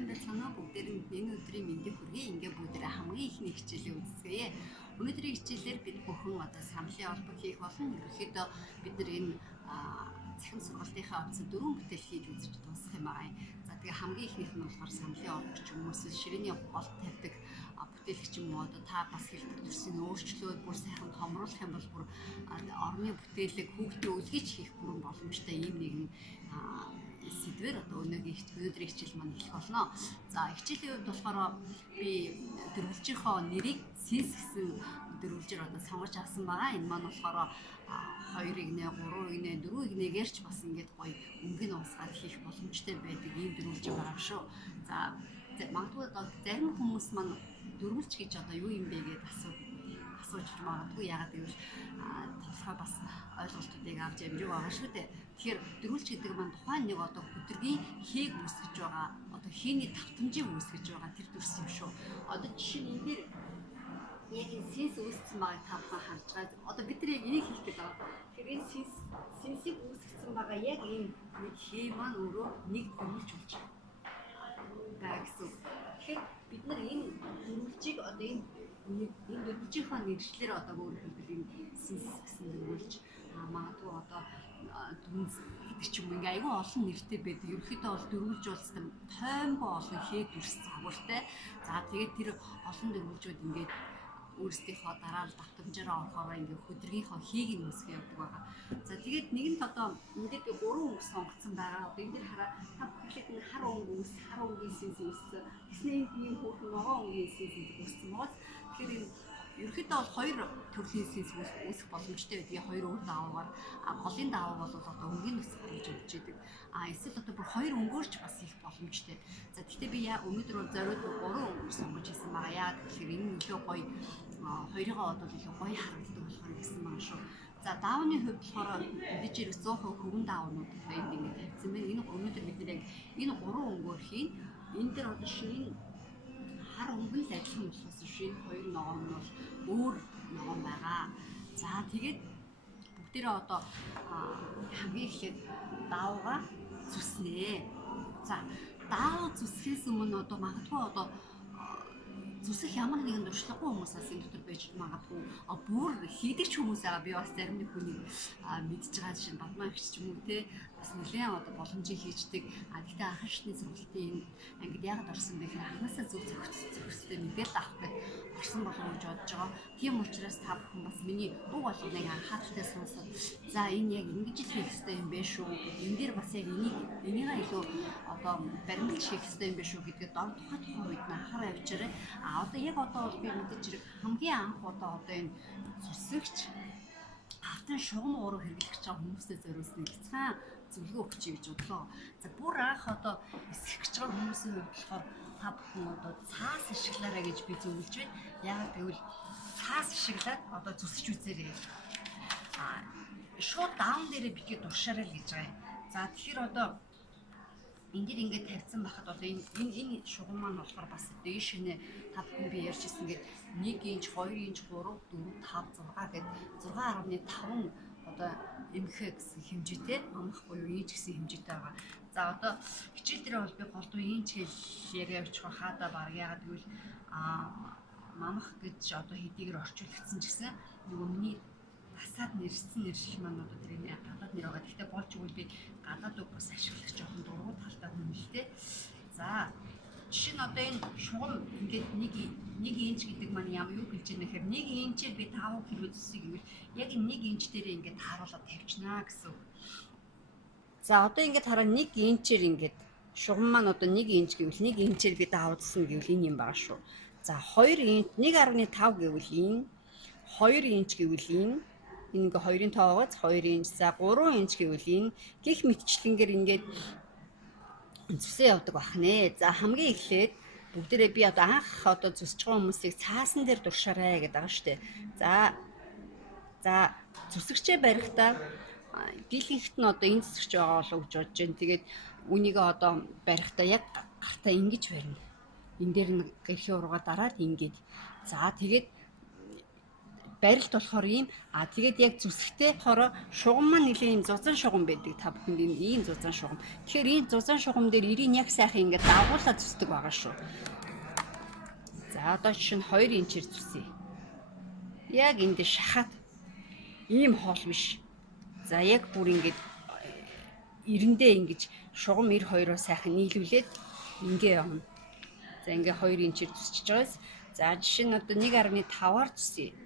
сайн байцгаана уу? Бүгдээр нь энэ өдрийн мэндийг хүргэе. Ингээ бүгдээ хамгийн ихний хичээлээ үзцгээе. Өнөөдрийн хичээлээр бид бүхэн одоо самлын албан хийх болон ерөнхийдөө бид нар энэ цахим сургалтынхаа онцгой 4 бүтээл хийж үзэж дуусгах юм байна. За тэгээ хамгийн ихнийх нь болохоор самлын орч юм уус ширээний гол тавьдаг бүтээлч юм уу? Одоо та бас хэлбэр төрсөн өөрчлөлөө бүр сайхан томруулах юм бол бүр орны бүтээлэг хүүхдийн өлгийч хийх бүрэн боломжтой ийм нэгэн сэдвэр одоо өнөөдрийн хичээл маань эхлэх болно. За хичээлийн үед болохоор би дөрвөлжийнхөө нэрийг синс гэсэн дөрвөлжээр одоо сонгож авсан байгаа. Энэ маань болохоор 2 игнэ, 3 игнэ, 4 игнэгээр ч бас ингээд гоё өнгөний уусгаад хийх боломжтой байдаг ийм дөрвөлжин байгаа шүү. За магадгүй зарим хүмүүс маань дөрвөлж гэж одоо юу юм бэ гэдээ асууж магадгүй яагаад гэвэл тодорхой бас ойлголтуудыг авч амжиж байгаа шүү дээ. Тэгэхээр дөрвөлж гэдэг маань тухайн нэг одоо өдргийн хээг үүсгэж байгаа, одоо хийний давтамжийг үүсгэж байгаа тэр төрс юм шүү. Одоо жишээ нь энэ дээр яг энэ синс үүсгсэн байгааг та бүхэн харж байгаа. Одоо бид нар яг энийг хийх гэдэг байгаа. Тэгэхээр энэ синсийг үүсгсэн байгаа яг энэ нэг хээ маань өөрөө нэг дөрвөлж болж байгаа гэсэн. Тэгэхээр бид нар энэ дөрвөлжийг одоо энэ дөрвөлжийнхөө нэршлэр одоо өөр хэлбэл энэ синс гэсэн дөрвөлж магадгүй одоо дүнс гэдэг ч юм ингээ айгүй олон нэртэй байдаг. Ерөнхийдөө бол дөрвөлж болсон тоймбоо олон хээ дүрс загвартай. За тэгээд тэр олон дөрвөлжүүд ингээд өөрсдийнхөө дараа нь давтамжаараа орохоор ингээ хөдөргийнхөө хийг нь үүсгэж явдаг байгаа. За тэгээд нэгэнт одоо энэ дээр би 3 өнгө сонгоцсон байгаа. Одоо энэ дээр хараа та бүхлийг нь хар өнгө үүс, хар өнгөний синс үүссэн. Тэсний ийм хөөрхөн ногоон өнгөний синс үүссэн байгаа. Тэгэхээр энэ ерөнхийдөө бол 2 төрлийн синс үүсэх боломжтой байдаг. 2 өөр даавуугаар голын даавуу бол одоо өнгийн нүсэх гэж өгч идэг. Эсвэл одоо бүр 2 өнгөөрч бас хийх боломжтой. За гэхдээ би өнөөдөр зориуд 3 өнгө сонгож хийсэн байгаа. Яа тэгэхээр энэ нөлөө гоё хоёрыгоо одоо илүү гоё харагддаг болохоор гэсэн байгаа шүү. За даавны хувьд болохоор мэдээж хэрэг 100% хөвөн даавнууд энд ингэ тавьсан байна. Энэ өнөөдөр бид нэр яг энэ 3 өнгөөр хийн. Энэ дээр одоо шинэ хар өнгөн л ажиллах юм болохоос шинэ 2 ногоон нь бол өөр ногоон байгаа. За тэгээд бүгдээрээ одоо хамгийн эхлээд даавга зүснэ. За даав зүсхээс өмнө одоо магадгүй одоо зүсэх ямар нэгэн дуршлагагүй хүмүүсээс энэ дотор байж магадгүй бүр хийдэг ч хүмүүс байгаа. Би бас зарим нэг хүнийг мэдж байгаа жишээ нь бадмаа ихч ч юм уу те бас нэлээд одоо боломжийг хийждэг. Гэхдээ анхан шатны сургалтын ангид яагаад орсон бэ гэхээр анхнаасаа зөв зөвхөстэй мэдээлэл авах гэж орсон болов уу гэж бодож байгаа. Тийм учраас та бүхэн бас миний дуу болгоныг анхааралтай сонсоод за энэ яг ингэж л хийх хэрэгтэй юм бэ шүү. Энэ дээр бас яг энийгээ илүү одоо баримлж хийх хэрэгтэй юм бэ шүү гэдгээд дор тухайн үед нь анхаарал авчираа. Одоо яг одоо бол би мэдээж хэрэг хамгийн анх одоо энэ зүсэгч хатан шугам уурыг хэрэглэж байгаа хүмүүстэй зориулсан гисгэн зөвлөгөө өгч гэж бодлоо. За бүр анх одоо эсэх гэж байгаа хүмүүсийн хувьд болохоор та бүхэн одоо цаас ашиглаарай гэж би зөвлөж байна. Яагаад гэвэл цаас ашиглаад одоо зүсэж үзээрэй. Шууд даун дээрээ битгий дуршаарай л гэж байгаа юм. За тэгэхээр одоо энэ дэр ингээд тавьсан байхад одоо энэ шугам маань болохоор бас дээш нэ та бүхэн би ярьж ирсэн гээд 1 инч, 2 инч, 3, 4, 5, 6 гээд 6.5 одоо эмхэ гэсэн хэмжээтэй амах буюу инч гэсэн хэмжээтэй байгаа. За одоо хичээл дээр бол би голдуу инч гэж яриа явуучих хаада баг яагаад гэвэл мамах гэж одоо хэдийгээр орчуулагдсан ч гэсэн нөгөө миний тасаад нэршил маань одоо тэрний гадаад нэр байгаа. Гэхдээ болж өгвөл би гадаад үг бас ашиглах жоохон дургуй талтай хүн л дээ. За жишээ нь одоо энэ шугам ингээд 1 инч гэдэг маань ямар юу хэлж байна гэхээр 1 инчээр би 5 кг зүсэх гэвэл яг энэ 1 инч дээр ингээд тааруулаад тавьчихна гэсэн. За одоо ингээд хараа 1 инчээр ингээд шугам маань одоо 1 инч гэвэл 1 инчээр би даавдсан гэвэл энэ юм байгаа шүү. За 2 инч 1.5 гэвэл энэ 2 инч гэвэл энэ ингээ 2-ын тоогоос 2 инч, за 3 инч гэвэл энэ гих мэтчлэнгээр ингээд зүсээ явдаг бах нэ. За хамгийн эхлээд бүгдээрээ би одоо анх одоо зүсэж байгаа хүмүүсийг цаасан дээр дуршаарай гэдэг байгаа шүү дээ. За зүсэгчээ барихтаа дийлэнхт нь одоо энэ зүсэгч байгаа болов гэж бодож байна. Тэгээд үнийгээ одоо барихтаа яг гартаа ингэж барина. Энэ дээр нь гэрхи уруугаа дараад ингээд. За тэгээд барилт болохоор ийм тэгээд яг зүсгтээ болохоор шугам маань нэлийн ийм зузаан шугам байдаг. Та бүхэнд ийм зузаан шугам. Тэгэхээр ийм зузаан шугам дээр ирийн яг сайхан ингээд дагуулаад зүсдэг байгаа шүү. За одоо чинь 2 инчээр зүсье. Яг энд шахаад ийм хоол биш. За яг бүр ингээд ирэндээ ингэж шугам 92-оо сайхан нийлүүлээд ингээ явна. За ингээ 2 инчээр зүсчихэж байгаас. За жишээ нь одоо 1.5-аар зүсье.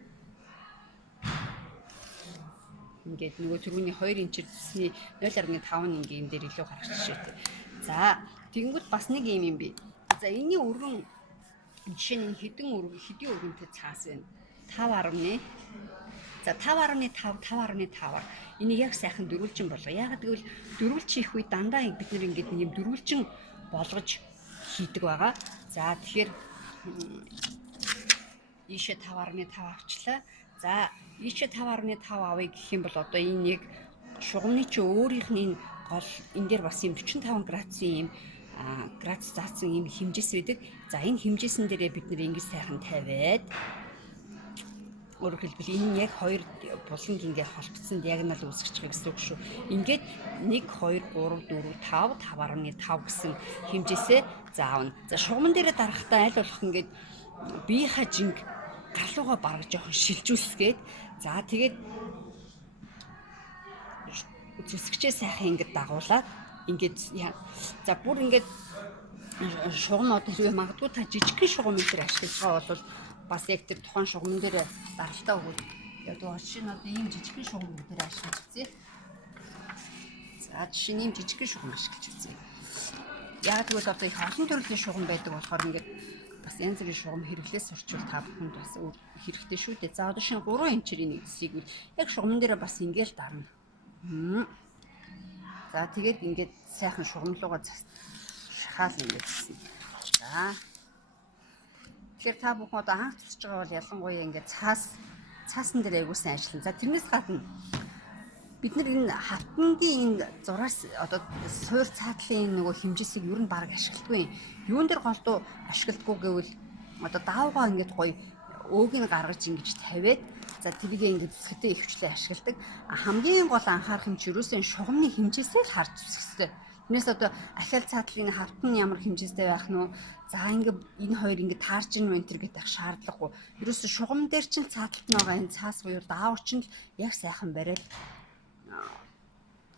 Ингээд нөгөө түрүүний 2 инчээр зүсний 0.5 нь ингээ энэ дээр илүү гарах жишээтэй. За тэгэнгүүт бас нэг юм бий. За энэний өргөн жишээ нь хэдийн өргөнтэй цаас байна. 5.1. За 5.5 5.5-аар энийг яг сайхан дөрвөлжин болгоо. Яагаад гэвэл дөрвөлж хийх үед дандаа бид нэр ингээд нэг юм дөрвөлжин болгож хийдэг байгаа. За тэгэхээр ийшээ 5.5 авчлаа. За ийшээ 5.5 авъя гэх юм бол одоо энэ яг шугамны чи өөрийнх нь гол энэ дээр бас юм 45 градусын юм градус заасан юм хэмжээс байдаг. За энэ хэмжээсэн дээрээ бид нэр ингэж сайхан тавиад өөрөөр хэлбэл энэ яг хоёр буланг ингээ холбогдсон диагонал үүсгэж байгаа гэсэн үг шүү. Ингээд 1 2 3 4 5 5.5 гэсэн хэмжээсээ заавна. За шугамн дээрээ дарахтаа аль болох ингээд биеийнхаа жинг гарлуугаа бараг жоохон шилжүүлсгээд за тэгээд зүсгчээ сайхан ингээд дагуулад ингээд за бүр ингээд шугам одоо хэрвээ магадгүй та жижигхэн шугам энэ төр ашиглаж байгаа бол бас яг тэр тухайн шугамн дээр даралтаа өгөөд яг жишээ нь одоо ийм жижигхэн шугам дээр ашиглаж үзье. За жишээ нь ийм жижигхэн шугам ашиглаж үзье. Яг тэгвэл одоо их олон төрлийн шугам байдаг болохоор ингээд бас янз бүрийн шугам хэрэглээс орчвол та бүхэнд бас хэрэгтэй шүү дээ. За одоо шинэ 3 инчээр нэг зүсийг яг шугамн дээр бас ингээл дарна. За тэгээд ингээд сайхан шугамлуугаа шахаал ингээд зүсье. За тэгэхээр та бүхэн одоо анх зүсэж байгаа бол ялангуяа ингээд цаасан дээр айгуу сайн ажиллана. За тэрнээс гадна бид нар энэ хатангийн энэ зураас одоо суур цаатлын нөгөө хэмжээсийг ер нь баг ашигладаггүй. Юун дээр голдуу ашигладаггүй гэвэл одоо даавгаа ингээд гоё өөг нь гаргаж ингэж тавиад за тэрийг ингээд зүсгэдээ ихвчлээ ашигладаг. Хамгийн гол анхаарах юм чи юусэн шугамны хэмжээсээ л харж зүсэх хэрэгтэй. Тэрнээс одоо ахиал цаатлын хавтан ямар хэмжээстэй байх нь за ингээд энэ хоёр ингээд таарч ин вентер гэдэг шаардлагагүй. Ерөөсө шугам дээр чинь цааталт байгаа энэ цаас буюу даавар чинь яг сайхан бариад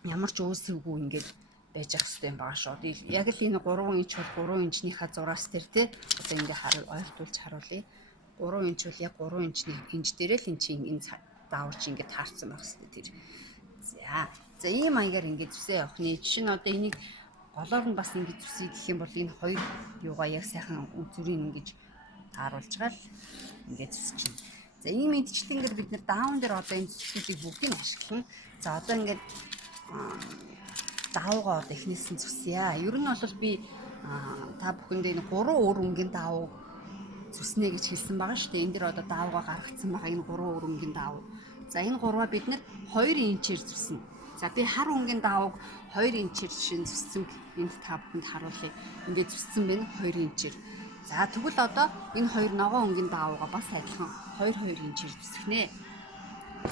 ямар ч өөсөвгүй ингээд байж ах хэрэгтэй юм байгаа шүү. Яг л энэ 3 инч бол 3 инчнийхаа зураас дээр те одоо ингээд ойртуулж харуулъя. 3 инч бол яг 3 инчний инч дээрээ л энэ даавар чинь ингээд таарсан байх хэрэгтэй тэр. За ийм маягаар ингээд зүсээ явах нь жишээ нь одоо энийг голоор нь бас ингэж зүсэе гэх юм бол энэ хоёр юугаа яг сайхан үзүрийн ингэж тааруулж гал ингээд зүсчихнэ. За ийм мэдчлэнгээр бид нэр даун дээр одоо энэ зүсгэлийг бүгдийг ашиглана. За одоо ингээд даавгаа одоо эхнээс нь зүсье. Ер нь бол би та бүхэндээ энэ 3 өөр өнгийн даав зүснэ гэж хэлсэн байгаа шүү дээ. Энэ дэр одоо даавгаа гаргацсан байгаа энэ 3 өөр өнгийн даав. За энэ 3-аа бид нэр 2 инчээр зүснэ. За би хар өнгийн даавыг 2 инчээр жишээ нь зүссэн энд та бүхэнд харуулъя. Ингээд зүссэн байна 2 инчээр. За тэгвэл одоо энэ хоёр ногоон өнгийн даавгаа бас адилхан 2 инчээр зүсгэнэ.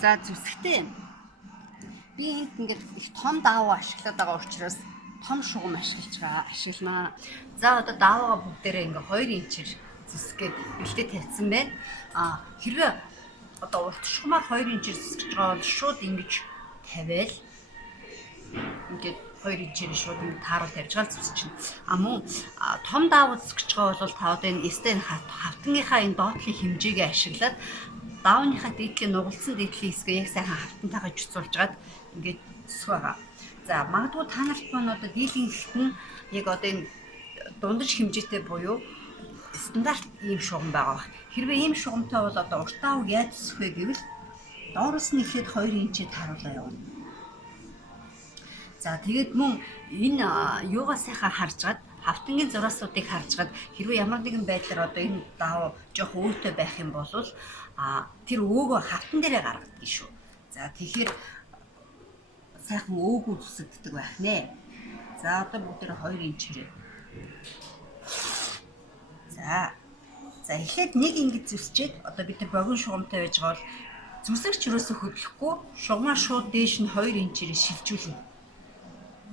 За зүсэхдээ би энд ингээд их том дааваа ашиглаад байгаа учраас том шугам ашигланаа. За одоо даавгаа бүгдээрээ ингээд 2 инчээр зүсгээд бэлдээ тавьсан байна. Хэрвээ одоо урт шугамаар 2 инчээр зүсгэж байгаа бол шууд ингэж тавиал ингээд 2 инчээр шууд ингэ тааруул тавьж гал зүсчихнэ. Мөн том даавууд зүсгэж байгаа бол та одоо энэ стен хавтангийнхаа энэ доотлын хэмжээгээ ашиглаад даавныхаа дээдлийн нугалсан дээдлийн хэсгээ яг сайхан хавтантайгаа жуцуулж гад ингээд зүсэх байгаа. За магадгүй та нарт маань одоо дийлэн ихт нь яг одоо энэ дундаж хэмжээтэй буюу стандарт ийм шугам байгаа. Хэрвээ ийм шугамтай бол одоо урт даавыг яаж зүсэх вэ гэвэл доороос нь эхлээд 2 инчээр тааруулаа явна. За тэгээд мөн энэ юугаа сайхан харжгаад хавтангийн зураасуудыг харжгаад хэрвээ ямар нэгэн байдлаар одоо энэ даав жоох өөртөө байх юм бол тэр өөгөө хавтан дээрээ гаргадаг шүү. За тэгэхээр сайхан өөгөө зүсэгддэг байх нэ. За одоо бүгдээр 2 инчээр. За эхлээд нэг ингэж зүсчээд одоо бид нар богино шугамтай байж байгаа бол зүсэгч юусоо хөдлөхгүй шугамаа шууд дээш нь 2 инчээр шилжүүлнэ.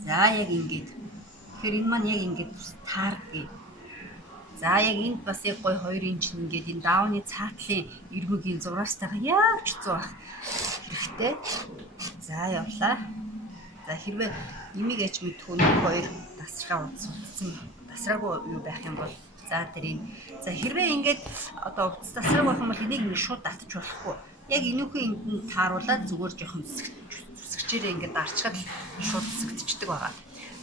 За яг ингээд. Тэгэхээр энэ маань яг ингээд тааргий. За яг энд бас яг гой 2 инч ингээд энэ даавны цаатлын эрмөгийн зураастайгаа яг ч 100 ах хэрэгтэй. За явлаа. За хэрвээ нэмийг аж мэдхгүй нэг 2 тасраа удсан тасраагүй юу байх юм бол за тэрийг за хэрвээ ингээд одоо утас тасраг байх юм бол энийг ингэ шууд татчих болохгүй. Яг энүүхээ энд нь тааруулаад зүгээр жоохон зүсгчээрээ ингээд дарчгаад шууд зүсгдчихдэг байгаа.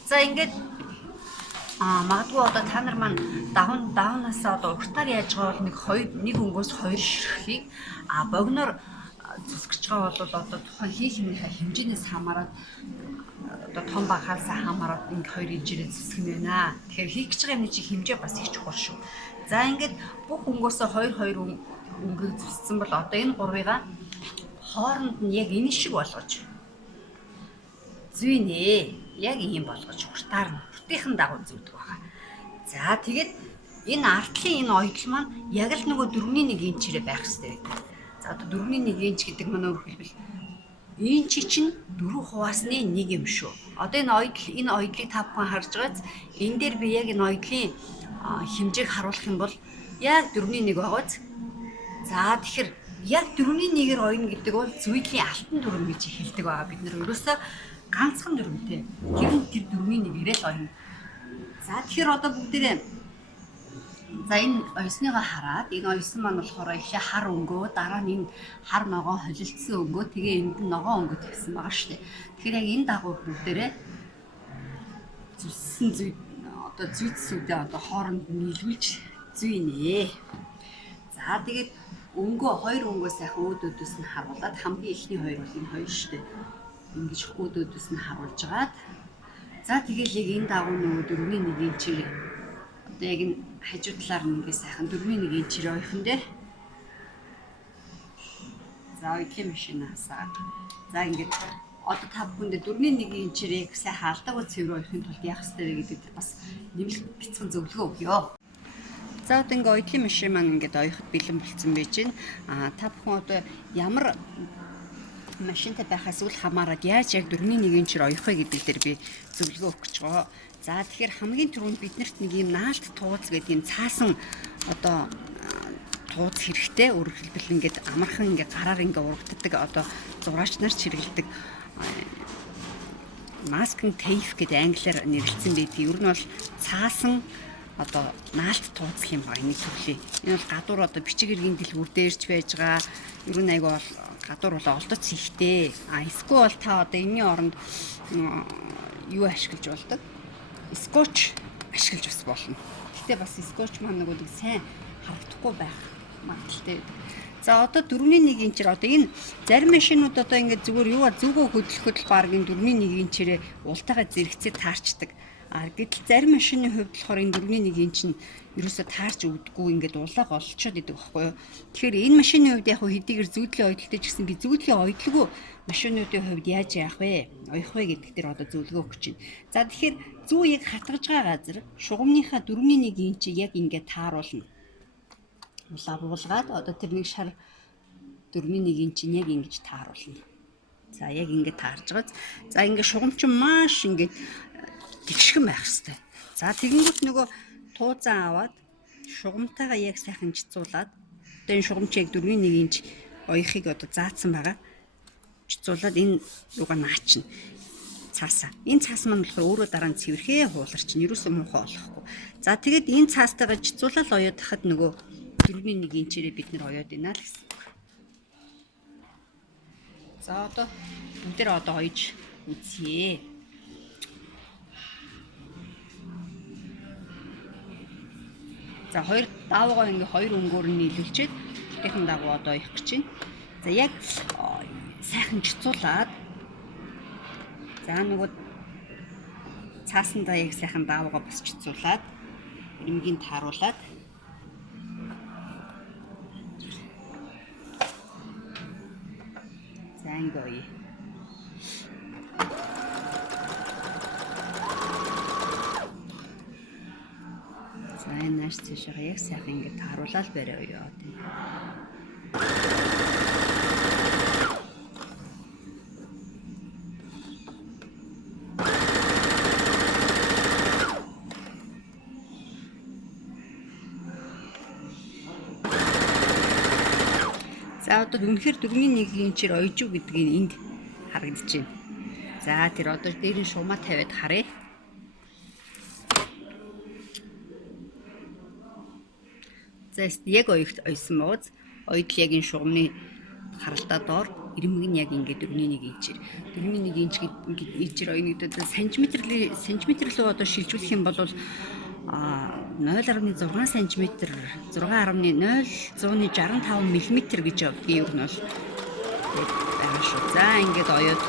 За ингээд магадгүй одоо та нар маань давнаас одоо уртаар яаж байгаа бол нэг өнгөөс 2 ширхгийг богиноор зүсгэж байгаа бол одоо тухайн хийх юмнийхаа хэмжээнээс хамаарат одоо том багаасаа хамаарат ингээ 2 инчээр зүсгэнэ байна. Тэгэхээр хийх гэж байгаа юмны чи хэмжээ бас их чухал шүү. За ингээд бүх өнгөөсөө 2 өнгөийг зүсгсэн бол одоо энэ гурвыгаа хооронд нь яг энэ шиг болгож зүйнэ. Яг ийм болгож хуртаар нь хүртийнхэн дагуу зүйдэг байгаа. За тэгээд энэ артлын энэ оёдол маань яг л нөгөө 4-1 инчээрээ байх хэрэгтэй байдаг. За одоо 4-1 инч гэдэг маань өөр хэлбэл инч чинь 4 хуваасны 1 юм шүү. Одоо энэ оёдлыг та бүхэн харж байгааз энэ дээр би яг энэ оёдлын хэмжээг харуулах юм бол яг 4-1 байгааз. За тэгэхээр яг 4-1-ээр оёно гэдэг бол зүйдлийн алтан дүрм гэж хэлдэг байгаа. Бид нэр ерөөсөө ганцхан дүрмтэй. Тэр 4-1-ээрээ л оёно. За тэгэхээр одоо бүгдээрээ за энэ оёсныгоо хараад энэ оёсон маань болохоор эхлээ хар өнгөө, дараа нь энэ хар ногоо холилдсон өнгөө, тэгээ энд нь ногоо өнгөө тавьсан байгаа шүү дээ. Тэгэхээр яг энэ дагуу бүгдээрээ зүссэн зүй одоо зүйдсүүдээ одоо хооронд нийлүүлж зүйнэ. За тэгээд өнгөө 2 өнгөө сайхан өөдөөдөөс нь харуулад хамгийн ихний 2 бол энэ 2 шүү дээ. Ингэж өөдөөдөөс нь харуулж агаад за тэгээд яг энэ дагуу нөгөө 4-1 инчээр одоо яг энэ хажуу талаар нь ингээ сайхан 4-1 инчээр ойхон дээ. За оёдлын машинасаа. За ингээд одоо та бүхэндээ 4-1 инчээр яг сайхан алдаагүй цэвэр ойхын тулд яах ёстой вэ гэдэг бас нэмэлт бяцхан зөвлөгөө өгье. За одоо ингээ оёдлын машин маань ингээд ойход бэлэн болцсон байж байна. Та бүхэн одоо ямар машинтай байхаас үл хамааран яаж яг 4-1 инчээр ойх вэ гэдэг дээр би зөвлөгөө өгч байгаа. За тэгэхээр хамгийн түрүүнд биднэрт нэг юм наалт тууз гэдэг юм цаасан одоо тууз хэрэгтэй. Өөрөөр хэлбэл ингээд амархан ингээд гараар ингээд урагддаг одоо зураач нар чиргэлдэг masking tape гэдэг англиар нэрлэсэн байдаг. Ер нь бол цаасан одоо наалт тууз юм байна нэг төрлийн. Энэ бол гадуур одоо бичиг иргэн дэлгүүр дээрч байж байгаа. Ер нь айгүй бол гадуур бол олдоц ихтэй. Эсвэл бол та одоо энэний оронд юу ашиглаж болдог? Скотч ашиглаж бас болно. Гэтэ бас скотч маань нэг сайн харагдахгүй байх магадaltaй. За одоо 4-1 инчээр одоо энэ зарим машинууд одоо ингээд зүгээр юу зүгөө хөдлөхөд л баг энэ 4-1 инчээрээ ултайгаа зэрэгцээ таарчдаг. Гэтэл зарим машины хувьд болохоор энэ 4-1 инч нь ерөөсө таарч өгдөггүй ингээд улааг олчоод идэг байхгүй юу. Тэгэхээр энэ машины хувьд яг хэдийгээр зүйдлийн оёдлтой ч гэсэн би зүйдлийн оёдлгүй машинуудын хувьд яаж яах вэ? Оёх вэ гэдэг дээр одоо зөвлөгөө өгч байна. За тэгэхээр зүү яг хатгаж байгаа газар шугамныхаа 4-1 инчийг яг ингээд тааруулна. Улаа буулгаад одоо тэр нэг шар 4-1 инчийг яг ингэж тааруулна. За яг ингээд таарж байгаа. За ингээд шугам чинь маш ингээд тэгшгэн байх хэрэгтэй. За тэгэнгүүт нөгөө туузан аваад шугамтайгаа яг сайхан жицуулаад одоо энэ шугамч яг 4-1 инч оёхыг одоо заацсан байгаа. Жицуулаад энэ юугаа наачна. Цаасаа. Энэ цаас маань болохоор өөрөө дараа нь цэвэрхээ хууларчин. Ерөөсөө муухай болохгүй. За тэгээд энэ цаастайгаа жицуулаад оёод хахад нөгөө 4-1 инчээрээ бид нэр оёод байна л гэсэн. За одоо бүгдээр одоо оёж үзье. За хоёр даавгаа ингээ 2 өнгөөр нь нийлүүлчихэд тэхэн дагуу одоо оёх гэж байна. За яг сайхан жицуулаад за нөгөө цаасандаа яг сайхан даавгаа бас жицуулаад эмгийн тааруулаад за ингээ оё. За энэ нааш цаашаа яг сайхан ингээ тааруулаад барай оё. За одоо үнэхээр 4-1 инчээр ойж уу гэдгийг энд харагдаж байна. За тэр одоо дээр нь шугамаа тавиад харъя. За яг ойсон мууз. Ойд л яг энэ шугамны харалтаа доор ирмэг нь яг ингээд 4-1 инчээр. 4-1 инч инчээр ойно гэдэг сантиметр руу одоо шилжүүлэх юм бол 0.6 см 6.065 мм гэж явдгийн ер нь бол байгаа шүү. За ингээд оёод